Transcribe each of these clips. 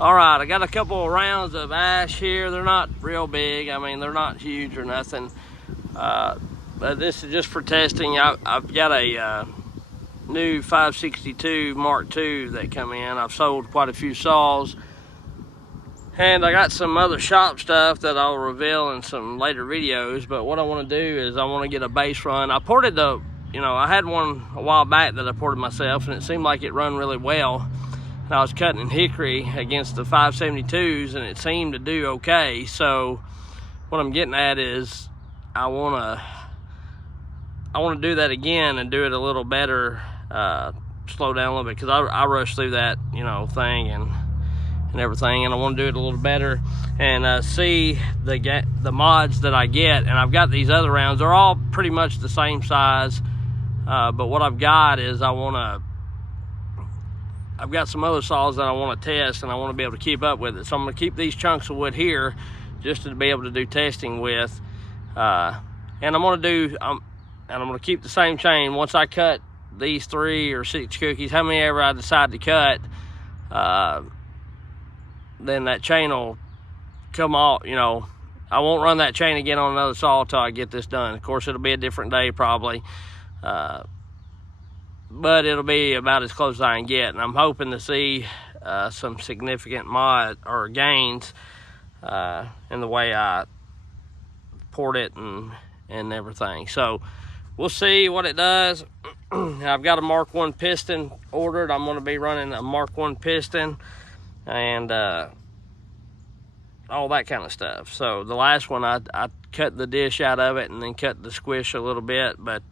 All right, I got a couple of rounds of ash here. They're not real big. I mean, they're not huge or nothing. But this is just for testing. I've got a new 562 Mark II that come in. I've sold quite a few saws. And I got some other shop stuff that I'll reveal in some later videos. But what I want to do is I want to get a base run. I ported I had one a while back that I ported myself, and it seemed like it run really well. And I was cutting in hickory against the 572s, and it seemed to do okay. So what I'm getting at is I want to do that again and do it a little better, slow down a little bit, because I rushed through that thing and everything, and I want to do it a little better and see the mods that I get. And I've got these other rounds. They're all pretty much the same size, but what I've got is I've got some other saws that I want to test, and I want to be able to keep up with it. So I'm going to keep these chunks of wood here just to be able to do testing with, and I'm going to keep the same chain. Once I cut these 3 or 6 cookies, how many ever I decide to cut, then that chain will come off. I won't run that chain again on another saw until I get this done. Of course, it'll be a different day probably, but it'll be about as close as I can get. And I'm hoping to see some significant mod or gains in the way I poured it and everything. So we'll see what it does. I've got a Mark I piston ordered. I'm going to be running a Mark I piston and all that kind of stuff. So the last one, I cut the dish out of it and then cut the squish a little bit, but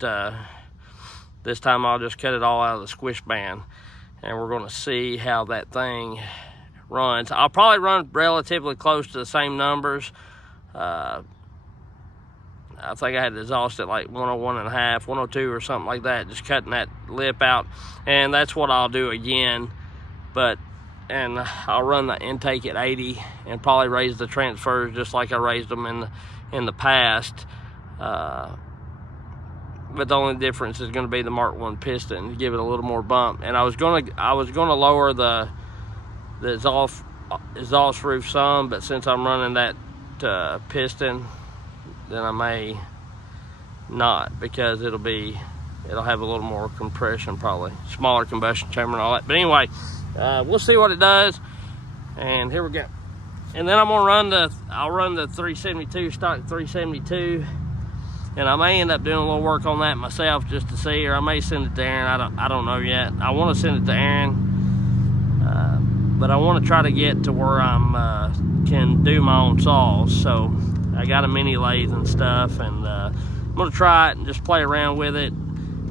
this time I'll just cut it all out of the squish band, and we're going to see how that thing runs. I'll probably run relatively close to the same numbers. I think I had to exhaust it like 101.5, 102 or something like that, just cutting that lip out. And that's what I'll do again. And I'll run the intake at 80 and probably raise the transfers just like I raised them in the past. But the only difference is going to be the Mark I piston, give it a little more bump. And I was going to lower the exhaust roof some, but since I'm running that piston, then I may not, because it'll have a little more compression, probably smaller combustion chamber and all that. But anyway, we'll see what it does, and here we go. And then I'll run the 372, stock 372, and I may end up doing a little work on that myself just to see, or I may send it to Aaron. I don't know yet. I want to send it to Aaron, but I want to try to get to where I can do my own saws. So I got a mini lathe and stuff, and I'm going to try it and just play around with it.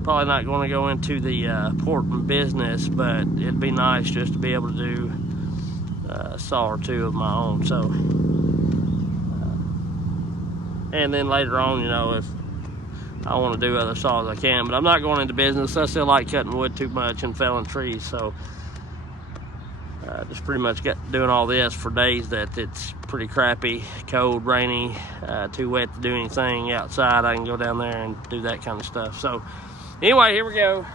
Probably not going to go into the porting business, but it'd be nice just to be able to do a saw or two of my own. So, and then later on, if I want to do other saws, I can. But I'm not going into business. I still like cutting wood too much and felling trees. So, just pretty much doing all this for days that it's pretty crappy, cold, rainy, too wet to do anything outside. I can go down there and do that kind of stuff. So anyway, here we go.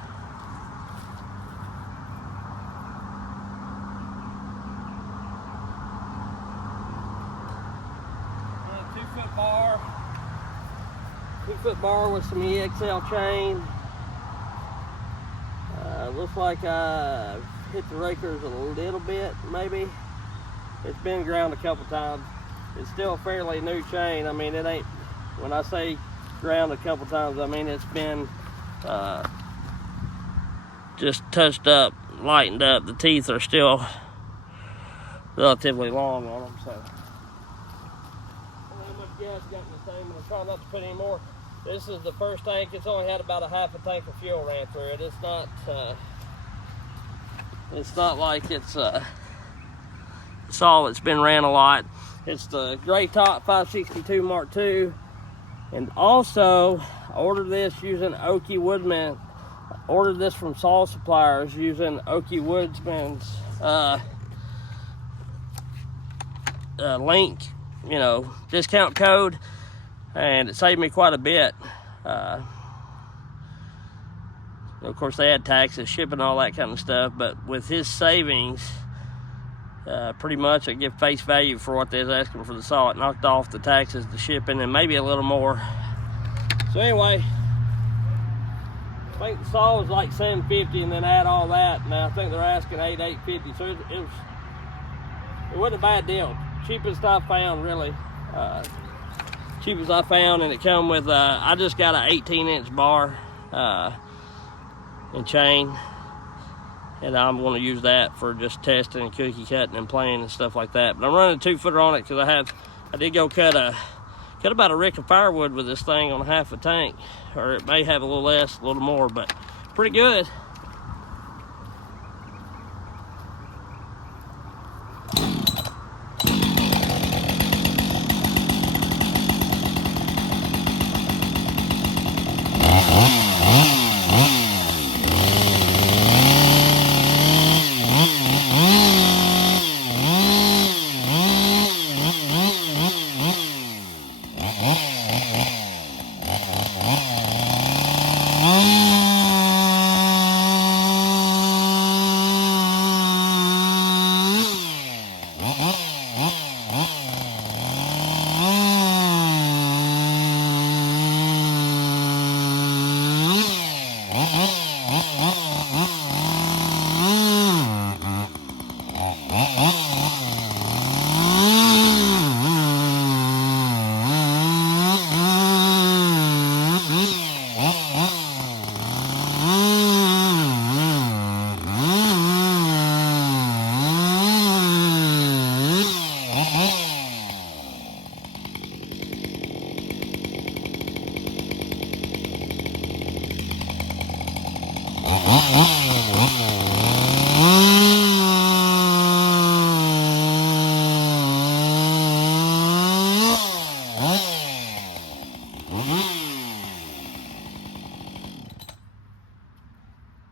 A 2-foot bar with some EXL chain. Looks like I hit the rakers a little bit, maybe. It's been ground a couple times. It's still a fairly new chain. I mean, it ain't, when I say ground a couple times, I mean it's been just touched up, lightened up. The teeth are still relatively long on them, so. I don't know how much gas got in the thing, but I'm trying not to put any more. This is the first tank. It's only had about a half a tank of fuel ran through it. It's not like it's saw that's been ran a lot. It's the gray top 562 Mark II, and also I ordered this using Okie Woodman. I ordered this from saw suppliers using Okie Woodman's link, discount code, and it saved me quite a bit. Of course, they had taxes, shipping, all that kind of stuff, but with his savings, pretty much I give face value for what they're asking for the saw. It knocked off the taxes, the shipping, and maybe a little more. So anyway, I think the saw was like $750, and then add all that. Now I think they're asking $850. So it wasn't a bad deal. Cheapest I found, really. Cheapest I found, and it come with I just got an 18-inch bar and chain. And I'm going to use that for just testing and cookie cutting and playing and stuff like that. But I'm running a 2-footer on it because I did go cut about a rick of firewood with this thing on half a tank, or it may have a little less, a little more, but pretty good.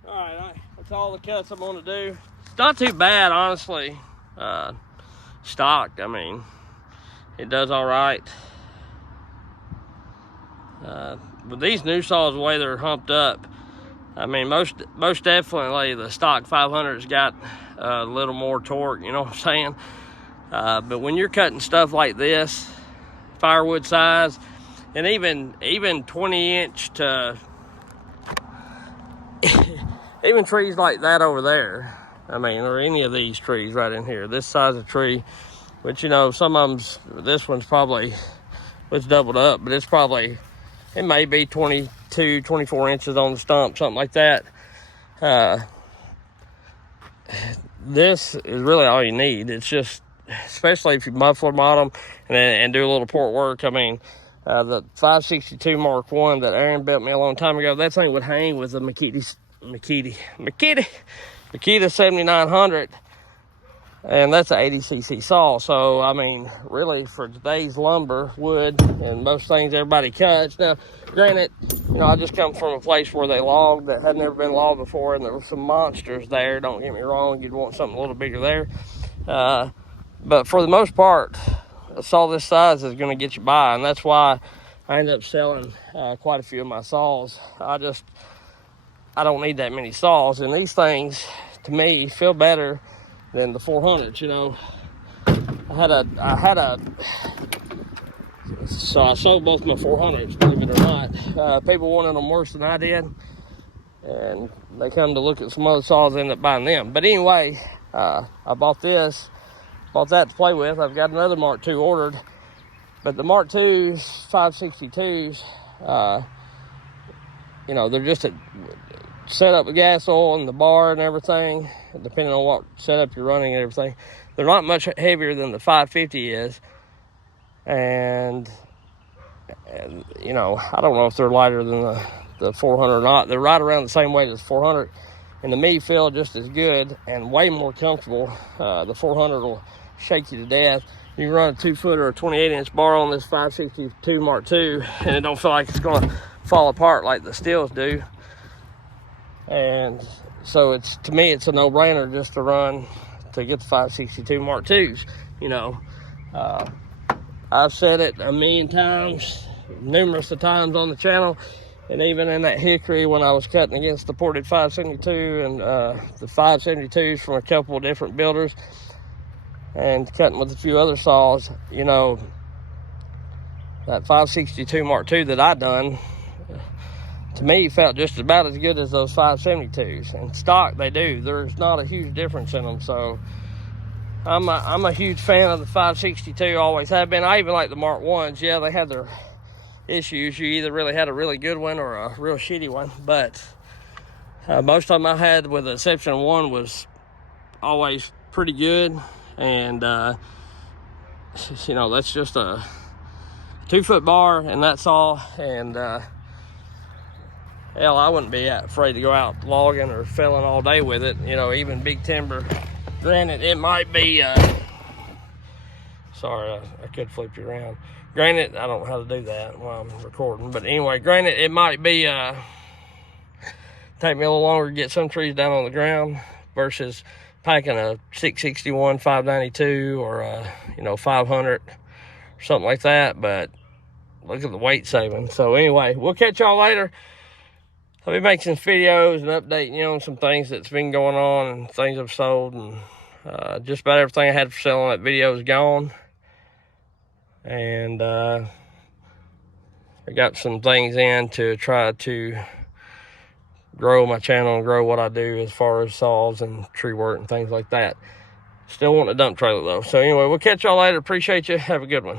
Alright, that's all the cuts I'm going to do. It's not too bad, honestly. Stock, I mean, it does all right. With these new saws, the way they're humped up, I mean, most definitely the stock 500's got a little more torque, you know what I'm saying? But when you're cutting stuff like this, firewood size, and even 20-inch to even trees like that over there, I mean, or any of these trees right in here, this size of tree, which, you know, some of them's, this one's probably, it's doubled up, but it's probably, it may be 22, 24 inches on the stump, something like that. This is really all you need. It's just, especially if you muffler bottom and do a little port work. I mean, the 562 Mark I that Aaron built me a long time ago, that thing would hang with the Makita 7900, and that's an 80cc saw. So I mean, really, for today's lumber, wood, and most things everybody cuts. Now, granted, you know, I just come from a place where they logged that had never been logged before, and there were some monsters there. Don't get me wrong, you'd want something a little bigger there, but for the most part, a saw this size is going to get you by, and that's why I ended up selling quite a few of my saws. I don't need that many saws, and these things, to me, feel better than the 400s, you know. So I sold both my 400s, believe it or not. People wanted them worse than I did, and they come to look at some other saws, end up buying them. But anyway, I bought that to play with. I've got another Mark II ordered, but the Mark IIs, 562s, you know, they're just set up with gas oil and the bar and everything, depending on what setup you're running and everything. They're not much heavier than the 550 is, and you know, I don't know if they're lighter than the 400 or not. They're right around the same weight as 400, and to me feel just as good and way more comfortable. The 400 will shake you to death. You can run a 2-footer or 28-inch bar on this 562 Mark II, and it don't feel like it's going to fall apart like the steels do. And so to me, it's a no-brainer just to get the 562 Mark IIs, you know. I've said it a million times, numerous of times on the channel, and even in that hickory when I was cutting against the ported 572 and the 572s from a couple of different builders. and cutting with a few other saws, you know, that 562 Mark II that I done, to me, felt just about as good as those 572s. And stock, they do. There's not a huge difference in them. So I'm a huge fan of the 562, always have been. I even like the Mark I's. Yeah, they had their issues. You either really had a really good one or a real shitty one. But most of them I had, with the exception of one, was always pretty good. And, you know, that's just a 2-foot bar, and that's all. And, hell, I wouldn't be afraid to go out logging or felling all day with it. You know, even big timber. Granted, it might be, sorry, I could flip you around. Granted, I don't know how to do that while I'm recording. But anyway, granted, it might be, take me a little longer to get some trees down on the ground versus packing a 661, 592, or, you know, 500, or something like that. But look at the weight saving. So anyway, we'll catch y'all later. I'll be making some videos and updating you on some things that's been going on and things I've sold, and just about everything I had for sale on that video is gone. And I got some things in to try to grow my channel and grow what I do as far as saws and tree work and things like that. Still want a dump trailer though. So anyway, we'll catch y'all later. Appreciate you. Have a good one.